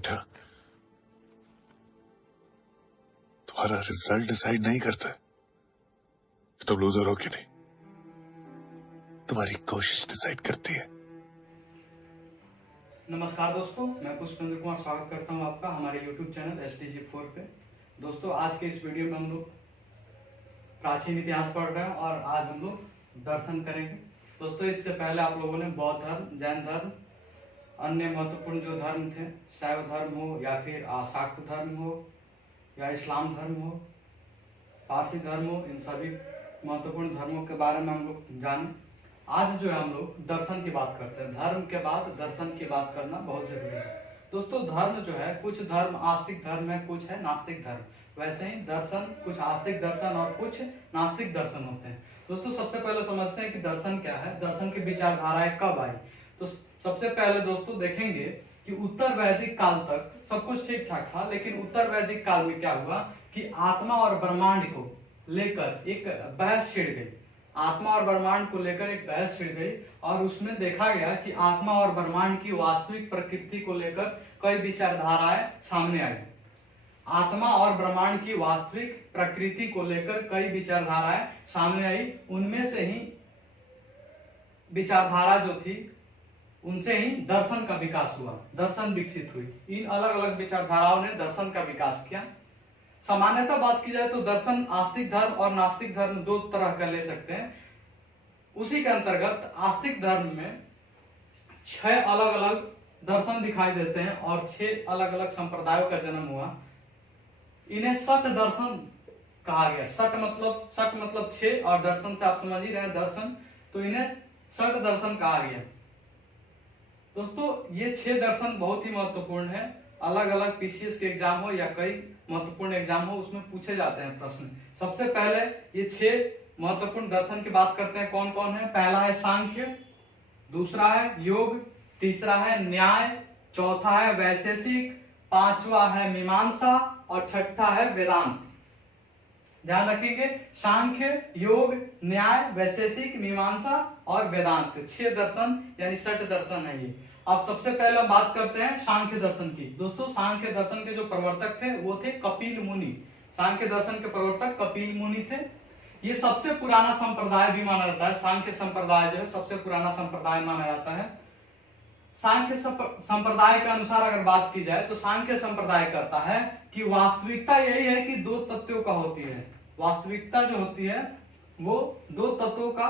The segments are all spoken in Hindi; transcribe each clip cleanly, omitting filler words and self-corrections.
बेटा, तुम्हारा रिजल्ट डिसाइड नहीं करता है कि तुम लूजर हो कि नहीं, तुम्हारी कोशिश डिसाइड करती है। नमस्कार दोस्तों, मैं पुष्पेंद्र कुमार स्वागत करता हूं आपका हमारे YouTube चैनल SDG4 पे। दोस्तों, आज के इस वीडियो में हम लोग प्राचीन इतिहास पढ़ रहे हैं और आज हम लोग दर्शन करेंगे। दोस्तों, इससे पहले आप लोगों ने बौद्ध धर्म, जैन धर्म, अन्य महत्वपूर्ण जो धर्म थे, शैव धर्म हो या फिर शाक्त धर्म हो या इस्लाम धर्म हो, पारसी धर्म हो, इन सभी महत्वपूर्ण धर्मों के बारे में हम लोग जाने। आज जो है हम लोग दर्शन की बात करते हैं। धर्म के बाद दर्शन की बात करना बहुत जरूरी है। दोस्तों, धर्म जो है, कुछ धर्म आस्तिक धर्म है, कुछ है नास्तिक धर्म। वैसे ही दर्शन कुछ आस्तिक दर्शन और कुछ नास्तिक दर्शन होते हैं। दोस्तों, सबसे पहले समझते हैं कि दर्शन क्या है, दर्शन की विचारधाराएं कब आई। तो सबसे पहले दोस्तों देखेंगे कि उत्तर वैदिक काल तक सब कुछ ठीक ठाक था, लेकिन उत्तर वैदिक काल में क्या हुआ कि आत्मा और ब्रह्मांड को लेकर एक बहस छिड़ गई। आत्मा और ब्रह्मांड को लेकर एक बहस छिड़ गई और उसमें देखा गया कि आत्मा और ब्रह्मांड की वास्तविक प्रकृति को लेकर कई विचारधाराएं सामने आई। आत्मा और ब्रह्मांड की वास्तविक प्रकृति को लेकर कई विचारधाराएं सामने आई। उनमें से ही विचारधारा जो थी, उनसे ही दर्शन का विकास हुआ, दर्शन विकसित हुई। इन अलग अलग विचारधाराओं ने दर्शन का विकास किया। सामान्यतः बात की जाए तो दर्शन आस्तिक धर्म और नास्तिक धर्म दो तरह का ले सकते हैं। उसी के अंतर्गत आस्तिक धर्म में 6 अलग अलग दर्शन दिखाई देते हैं और 6 अलग अलग संप्रदायों का जन्म हुआ। इन्हें सट दर्शन कहा गया। सट मतलब 6 और दर्शन से आप समझ ही रहे हैं दर्शन, तो इन्हें सट दर्शन कहा गया। दोस्तों, ये 6 दर्शन बहुत ही महत्वपूर्ण है। अलग अलग पीसीएस के एग्जाम हो या कई महत्वपूर्ण एग्जाम हो, उसमें पूछे जाते हैं प्रश्न। सबसे पहले ये 6 महत्वपूर्ण दर्शन की बात करते हैं। कौन कौन है? पहला है सांख्य, दूसरा है योग, तीसरा है न्याय, चौथा है वैशेषिक, पांचवा है मीमांसा और छठा है वेदांत। ध्यान रखेंगे, सांख्य, योग, न्याय, वैशेषिक, मीमांसा और वेदांत। 6 दर्शन यानी 6 दर्शन है ये। अब सबसे पहले हम बात करते हैं सांख्य दर्शन की। दोस्तों, सांख्य दर्शन के जो प्रवर्तक थे वो थे कपिल मुनि। सांख्य दर्शन के प्रवर्तक कपिल मुनि थे। ये सबसे पुराना संप्रदाय भी माना जाता है। सांख्य संप्रदाय जो है सबसे पुराना संप्रदाय माना जाता है। सांख्य संप्रदाय के अनुसार अगर बात की जाए तो सांख्य संप्रदाय कहता है कि वास्तविकता यही है कि 2 तत्वों का होती है। वास्तविकता जो होती है वो 2 तत्वों का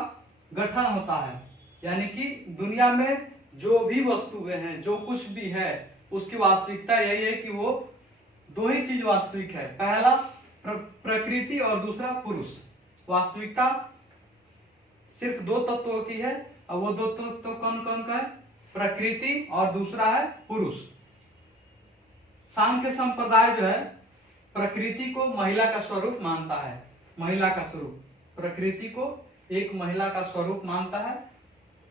गठन होता है। यानी कि दुनिया में जो भी वस्तुएं हैं, जो कुछ भी है, उसकी वास्तविकता यही है कि वो 2 ही चीज वास्तविक है। पहला प्रकृति और दूसरा पुरुष। वास्तविकता सिर्फ 2 तत्वों की है और वो 2 तत्व कौन कौन का है? प्रकृति और दूसरा है पुरुष। सांख्य संप्रदाय जो है प्रकृति को महिला का स्वरूप मानता है। महिला का स्वरूप, प्रकृति को एक महिला का स्वरूप मानता है।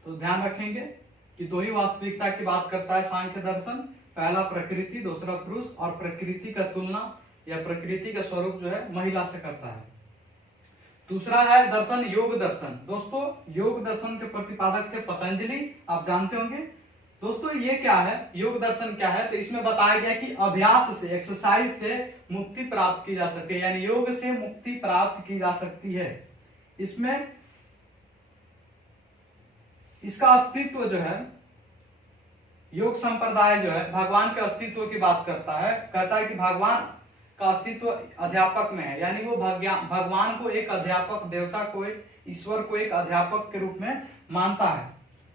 तो ध्यान रखेंगे कि 2 ही वास्तविकता की बात करता है सांख्य दर्शन। पहला प्रकृति, दूसरा पुरुष, और प्रकृति का तुलना या प्रकृति का स्वरूप जो है महिला से करता है। दूसरा है दर्शन योग दर्शन। दोस्तों, योग दर्शन के प्रतिपादक थे पतंजलि, आप जानते होंगे। दोस्तों, ये क्या है, योग दर्शन क्या है? तो इसमें बताया गया कि अभ्यास से, एक्सरसाइज से मुक्ति प्राप्त की जा सके, यानी योग से मुक्ति प्राप्त की जा सकती है। इसमें इसका अस्तित्व जो है, योग संप्रदाय जो है भगवान के अस्तित्व की बात करता है। कहता है कि भगवान का अस्तित्व अध्यापक में है, यानी वो भगवान को एक अध्यापक, देवता को, एक ईश्वर को एक अध्यापक के रूप में मानता है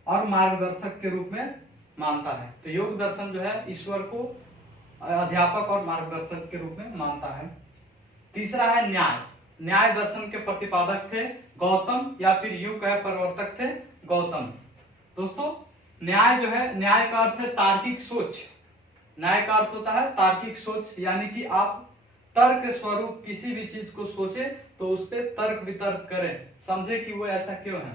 और मार्गदर्शक के रूप में मानता है। तो योग दर्शन जो है ईश्वर को अध्यापक और मार्गदर्शक के रूप में मानता है। तीसरा है न्याय। न्याय दर्शन के प्रतिपादक थे गौतम, या फिर यूं कहे प्रवर्तक थे गौतम। दोस्तों, न्याय जो है, न्याय का अर्थ है तार्किक सोच। न्याय का अर्थ होता है तार्किक सोच, यानी कि आप तर्क स्वरूप किसी भी चीज को सोचे तो उस पर तर्क वितर्क करें, समझे कि वो ऐसा क्यों है।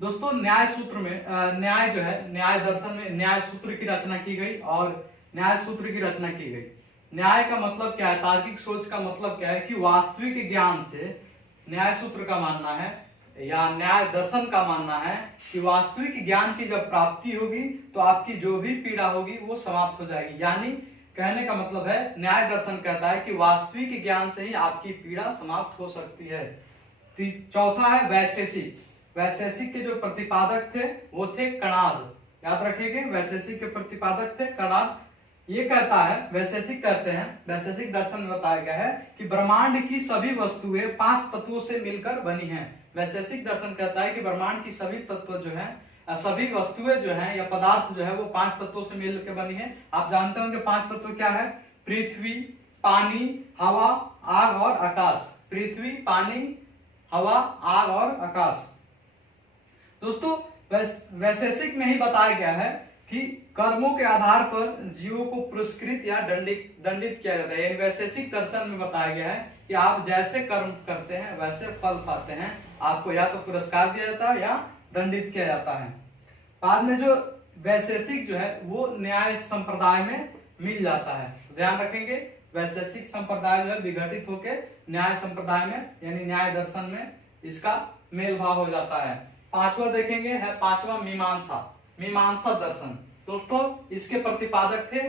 दोस्तों, न्याय सूत्र में न्याय जो है, न्याय दर्शन में न्याय सूत्र की रचना की गई और न्याय सूत्र की रचना की गई। न्याय का मतलब क्या है, तार्किक सोच का मतलब क्या है कि वास्तविक ज्ञान से, न्याय सूत्र का मानना है या न्याय दर्शन का मानना है कि वास्तविक ज्ञान की जब प्राप्ति होगी तो आपकी जो भी पीड़ा होगी वो समाप्त हो जाएगी। यानी कहने का मतलब है न्याय दर्शन कहता है कि वास्तविक ज्ञान से ही आपकी पीड़ा समाप्त हो सकती है। चौथा है वैशेषिक। वैशेषिक के जो प्रतिपादक थे वो थे कणाद। याद रखिएगा, वैशेषिक के प्रतिपादक थे कणाद। ये कहता है, वैशेषिक कहते हैं, वैशेषिक दर्शन में बताया गया है कि ब्रह्मांड की सभी वस्तुएं 5 तत्वों से मिलकर बनी हैं। वैशेषिक दर्शन कहता है कि ब्रह्मांड की सभी तत्व जो है, सभी वस्तुएं जो है या पदार्थ जो है वो 5 तत्वों से मिलकर बनी है। आप जानते होंगे 5 तत्व क्या है? पृथ्वी, पानी, हवा, आग और आकाश। पृथ्वी, पानी, हवा, आग और आकाश। दोस्तों वैशेषिक में ही बताया गया है कि कर्मों के आधार पर जीवों को पुरस्कृत या दंडित किया जाता है। यानी वैशेषिक दर्शन में बताया गया है कि आप जैसे कर्म करते हैं वैसे फल पाते हैं। आपको या तो पुरस्कार दिया जाता है या दंडित किया जाता है। बाद में जो वैशेषिक जो है वो न्याय संप्रदाय में मिल जाता है। ध्यान रखेंगे, वैशेषिक संप्रदाय जो है विघटित होकर न्याय संप्रदाय में यानी न्याय दर्शन में इसका मेल भाव हो जाता है। पांचवा देखेंगे है पांचवा मीमांसा। मीमांसा दर्शन दोस्तों इसके प्रतिपादक थे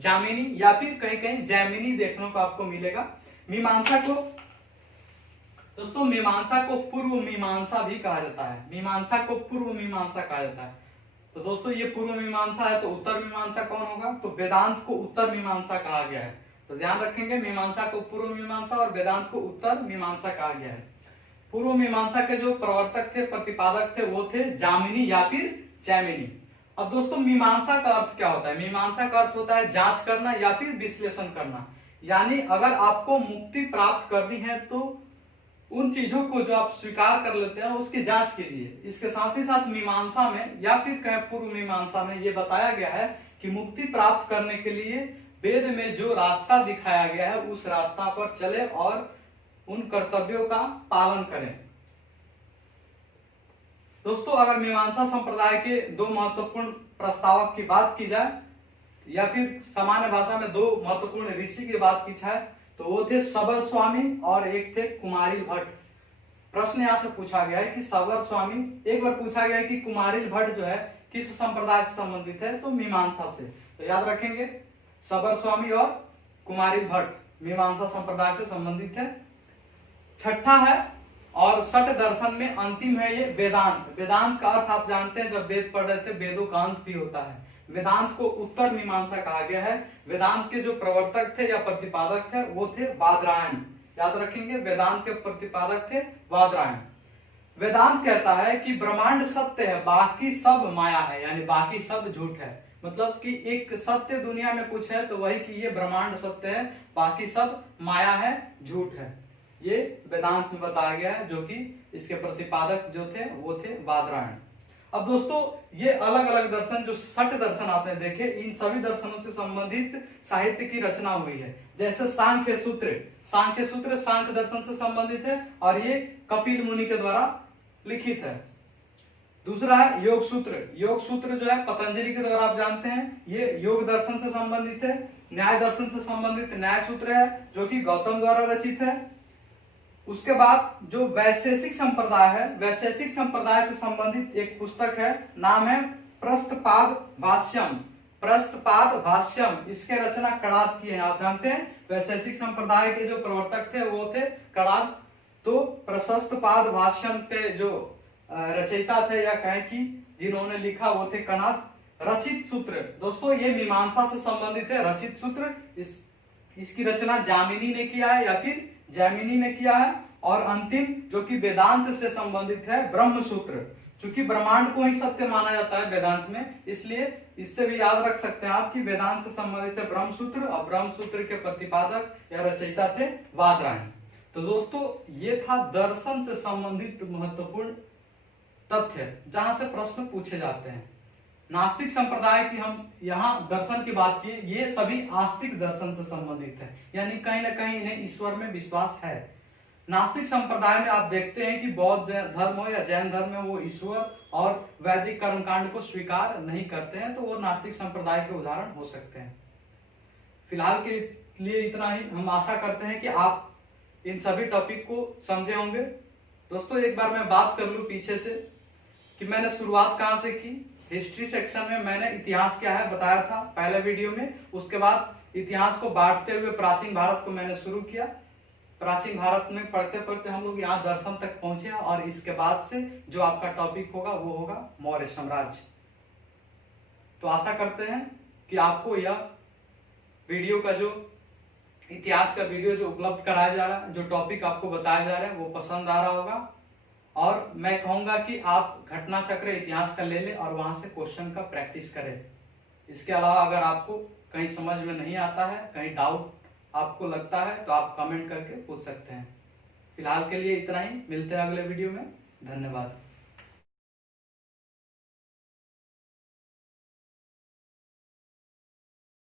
जामिनी या फिर कहीं कहीं जैमिनी देखने को आपको मिलेगा। मीमांसा को दोस्तों मीमांसा को पूर्व मीमांसा भी कहा जाता है। मीमांसा को पूर्व मीमांसा कहा जाता है। तो दोस्तों ये पूर्व मीमांसा है तो उत्तर मीमांसा कौन होगा? तो वेदांत को उत्तर मीमांसा कहा गया है। तो ध्यान रखेंगे, मीमांसा को पूर्व मीमांसा और वेदांत को उत्तर मीमांसा कहा गया है। पूर्व मीमांसा के जो प्रवर्तक थे, प्रतिपादक थे, वो थे जामिनी या फिर जैमिनी। अब दोस्तों मीमांसा का अर्थ क्या होता है? मीमांसा का अर्थ होता है जांच करना या फिर विश्लेषण करना। यानी अगर आपको मुक्ति प्राप्त करनी है तो उन चीजों को जो आप स्वीकार कर लेते हैं उसकी जांच कीजिए। इसके साथ ही साथ मीमांसा में या फिर कहें पूर्व मीमांसा में ये बताया गया है कि मुक्ति प्राप्त करने के लिए वेद में जो रास्ता दिखाया गया है उस रास्ता पर चले और उन कर्तव्यों का पालन करें। दोस्तों अगर मीमांसा संप्रदाय के 2 महत्वपूर्ण प्रस्तावक की बात की जाए या फिर सामान्य भाषा में 2 महत्वपूर्ण ऋषि की बात की जाए तो वो थे सबर स्वामी और एक थे कुमारिल भट्ट। प्रश्न यहां से पूछा गया है कि सबर स्वामी, एक बार पूछा गया है कि कुमारिल भट्ट जो है किस संप्रदाय से संबंधित है? तो मीमांसा से। तो याद रखेंगे सबर स्वामी और कुमारिल भट्ट मीमांसा संप्रदाय से संबंधित है। छठा है और सठ दर्शन में अंतिम है ये वेदांत। वेदांत का अर्थ आप जानते हैं, जब वेद पढ़ रहे थे वेदों का अंत भी होता है। वेदांत को उत्तर मीमांसा कहा गया है। वेदांत के जो प्रवर्तक थे या प्रतिपादक थे वो थे बादरायण। याद रखेंगे वेदांत के प्रतिपादक थे बादरायण। वेदांत कहता है कि ब्रह्मांड सत्य है, बाकी सब माया है, यानी बाकी सब झूठ है। मतलब कि एक सत्य दुनिया में कुछ है तो वही कि ये ब्रह्मांड सत्य है, बाकी सब माया है, झूठ है। ये वेदांत में बताया गया है, जो कि इसके प्रतिपादक जो थे वो थे बादरायण। अब दोस्तों ये अलग अलग दर्शन जो 60 दर्शन आपने देखे, इन सभी दर्शनों से संबंधित साहित्य की रचना हुई है। जैसे सांख्य सूत्र, सांख्य सूत्र सांख्य दर्शन से संबंधित है और ये कपिल मुनि के द्वारा लिखित है। दूसरा है योग सूत्र। योग सूत्र जो है पतंजलि के द्वारा आप जानते हैं, ये योग दर्शन से संबंधित है। न्याय दर्शन से संबंधित न्याय सूत्र है जो कि गौतम द्वारा रचित है। उसके बाद जो वैशेषिक संप्रदाय है, वैशेषिक संप्रदाय से संबंधित एक पुस्तक है, नाम है प्रस्तपाद भाष्यम। प्रस्तपाद भाष्यम, इसके रचना कणाद की है। आप जानते हैं वैशेषिक संप्रदाय के जो प्रवर्तक थे वो थे कणाद। तो प्रशस्तपाद भाष्यम के जो रचयिता थे या कहें कि जिन्होंने लिखा वो थे कणाद। रचित सूत्र दोस्तों ये मीमांसा से संबंधित है। रचित सूत्र इसकी रचना जामिनी ने किया है या फिर जैमिनी ने किया है। और अंतिम जो कि वेदांत से संबंधित है ब्रह्म सूत्र, चूंकि ब्रह्मांड को ही सत्य माना जाता है वेदांत में, इसलिए इससे भी याद रख सकते हैं आप कि वेदांत से संबंधित है ब्रह्म सूत्र और ब्रह्म सूत्र के प्रतिपादक या रचयिता थे बादरायण। तो दोस्तों ये था दर्शन से संबंधित महत्वपूर्ण तथ्य जहां से प्रश्न पूछे जाते हैं। नास्तिक संप्रदाय की हम यहाँ दर्शन की बात की, ये सभी आस्तिक दर्शन से संबंधित है, यानी कहीं ना कहीं इन्हें ईश्वर में विश्वास है। नास्तिक संप्रदाय में आप देखते हैं कि बौद्ध धर्म हो या जैन धर्म में वो ईश्वर और वैदिक कर्मकांड को स्वीकार नहीं करते हैं, तो वो नास्तिक संप्रदाय के उदाहरण हो सकते हैं। फिलहाल के लिए इतना ही। हम आशा करते हैं कि आप इन सभी टॉपिक को समझे होंगे दोस्तों एक बार मैं बात कर लूं पीछे से कि मैंने शुरुआत कहां से की। हिस्ट्री सेक्शन में मैंने इतिहास क्या है बताया था पहले वीडियो में। उसके बाद इतिहास को बांटते हुए प्राचीन भारत को मैंने शुरू किया। प्राचीन भारत में पढ़ते पढ़ते हम लोग यहाँ दर्शन तक पहुंचे और इसके बाद से जो आपका टॉपिक होगा वो होगा मौर्य साम्राज्य। तो आशा करते हैं कि आपको यह वीडियो का जो इतिहास का वीडियो जो उपलब्ध कराया जा रहा है, जो टॉपिक आपको बताया जा रहा है वो पसंद आ रहा होगा। और मैं कहूंगा कि आप घटना चक्र इतिहास का ले लें और वहां से क्वेश्चन का प्रैक्टिस करें। इसके अलावा अगर आपको कहीं समझ में नहीं आता है, कहीं डाउट आपको लगता है तो आप कमेंट करके पूछ सकते हैं। फिलहाल के लिए इतना ही, मिलते हैं अगले वीडियो में। धन्यवाद।